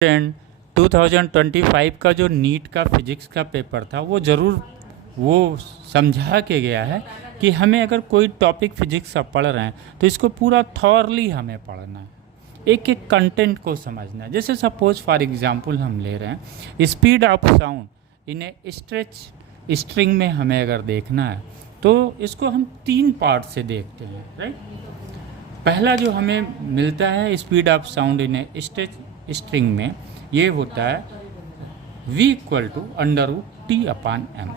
And 2025 का जो NEET का फिजिक्स का पेपर था वो ज़रूर वो समझा के गया है कि हमें अगर कोई टॉपिक फिजिक्स का पढ़ रहे हैं तो इसको पूरा थॉरली हमें पढ़ना है, एक एक कंटेंट को समझना है। जैसे सपोज फॉर एग्जांपल हम ले रहे हैं speed of sound in a stretch string में हमें अगर देखना है तो इसको हम 3 पार्ट से देखते हैं, राइट। पहला जो हमें मिलता है speed of sound in a stretch string में, ये होता है v equal to √T upon m,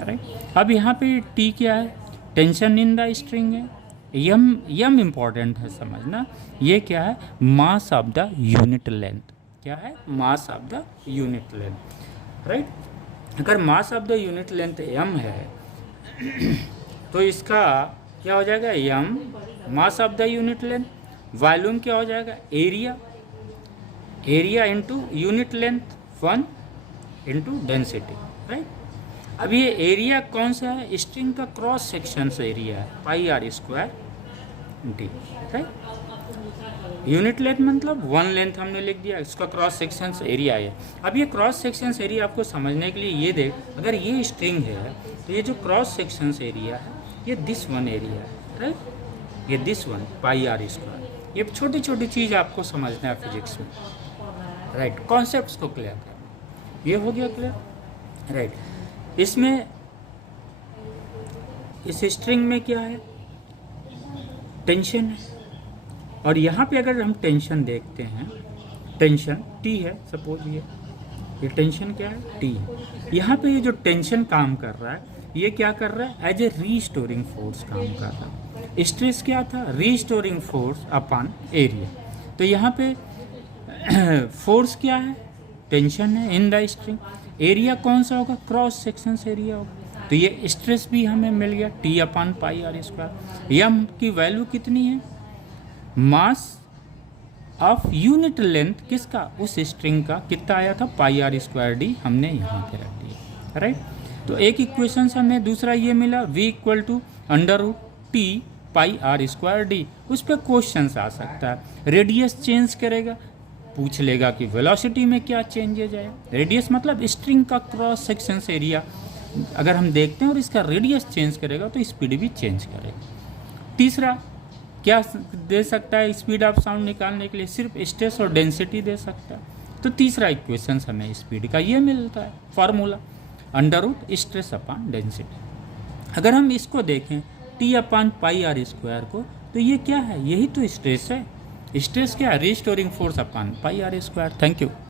right. अब यहाँ पे T क्या है? टेंशन इन द स्ट्रिंग है। यम इम्पॉर्टेंट है समझना, ये क्या है? Mass of the unit length. क्या है? Mass of the unit length, right. अगर mass of the unit length m है तो इसका क्या हो जाएगा? m mass of the unit length. Volume क्या हो जाएगा? Area into unit length 1 into density, right. अब ये एरिया कौन सा है? स्ट्रिंग का क्रॉस सेक्शन से एरिया है, πr² d, right. Unit length मतलब 1 लेंथ हमने लिख दिया, इसका क्रॉस सेक्शन से एरिया है। अब ये क्रॉस सेक्शन से एरिया आपको समझने के लिए ये देख, अगर ये स्ट्रिंग है तो ये जो क्रॉस सेक्शन से एरिया है ये दिस वन एरिया है, राइट। ये दिस वन πr²। ये छोटी छोटी चीज़ आपको समझना है फिजिक्स में, राइट। कॉन्सेप्ट्स को क्लियर करना, ये हो गया क्लियर, राइट। इसमें इस स्ट्रिंग में क्या है? टेंशन है। और यहाँ पे अगर हम टेंशन देखते हैं, टेंशन T है, सपोज ये टेंशन क्या है? T। यहाँ पे ये जो टेंशन काम कर रहा है ये क्या कर रहा है? एज ए रीस्टोरिंग फोर्स काम कर रहा है। स्ट्रेस क्या था? Restoring force upon area. तो यहाँ पे फोर्स क्या है? टेंशन है इन द स्ट्रिंग। एरिया कौन सा होगा? क्रॉस सेक्शन एरिया होगा। तो ये स्ट्रेस भी हमें मिल गया T अपॉन πr²। यम की वैल्यू कितनी है? मास ऑफ यूनिट लेंथ किसका? उस स्ट्रिंग का कितना आया था? πr²d हमने यहाँ पे रख दिया, राइट। तो एक इक्वेशन से हमें दूसरा ये मिला v equal to √T πr²d। उस पर क्वेश्चन आ सकता है, रेडियस चेंज करेगा, पूछ लेगा कि वेलोसिटी में क्या चेंजेज है। रेडियस मतलब स्ट्रिंग का क्रॉस सेक्शन एरिया अगर हम देखते हैं और इसका रेडियस चेंज करेगा तो स्पीड भी चेंज करेगा। तीसरा क्या दे सकता है स्पीड ऑफ साउंड निकालने के लिए? सिर्फ स्ट्रेस और डेंसिटी दे सकता है। तो तीसरा इक्वेशन हमें स्पीड का ये मिलता है फॉर्मूला, √ स्ट्रेस अपॉन डेंसिटी। अगर हम इसको देखें T अपॉन πr² को, तो ये क्या है? यही तो स्ट्रेस है। स्ट्रेस क्या है? Restoring force upon πr²। Thank you.